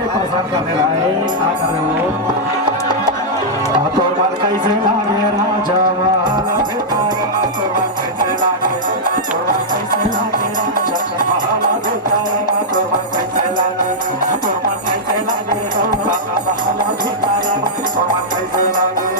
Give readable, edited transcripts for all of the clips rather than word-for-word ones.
भारी परेशान करने लाए क्या कर रहे हो तो मन कैसे लागे राजा वाला बेताया तो मन कैसे लागे राजा वाला बेताया तो मन कैसे लागे राजा वाला बेताया तो मन कैसे लागे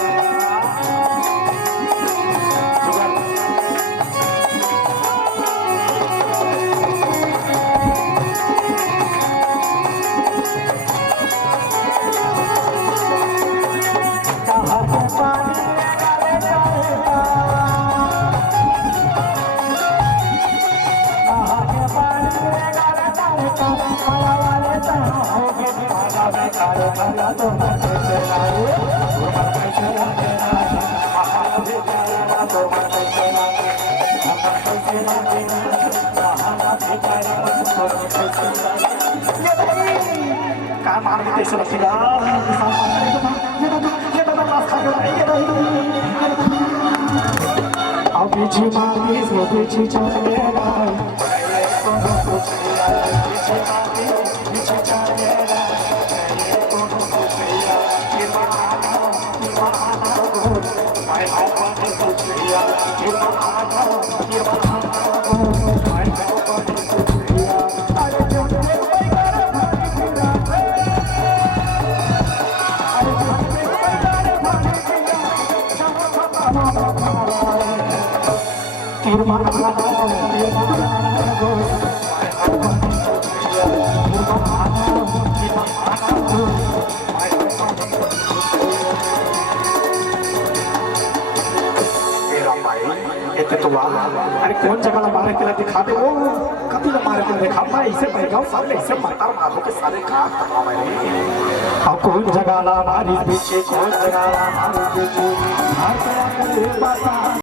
काय मार देते सुरक्षिला पीछे मांगी सो पीछे चले अरे कौन जगह मारे के लिए दिखा दे वो कभी मारे के लिए दिखा मैं इसे बैठा सामने इसे माता मारो के सारे काम करवा मैं अब कौन जगह ला मारी पीछे कौन जगह ला मारी पीछे हर तरह के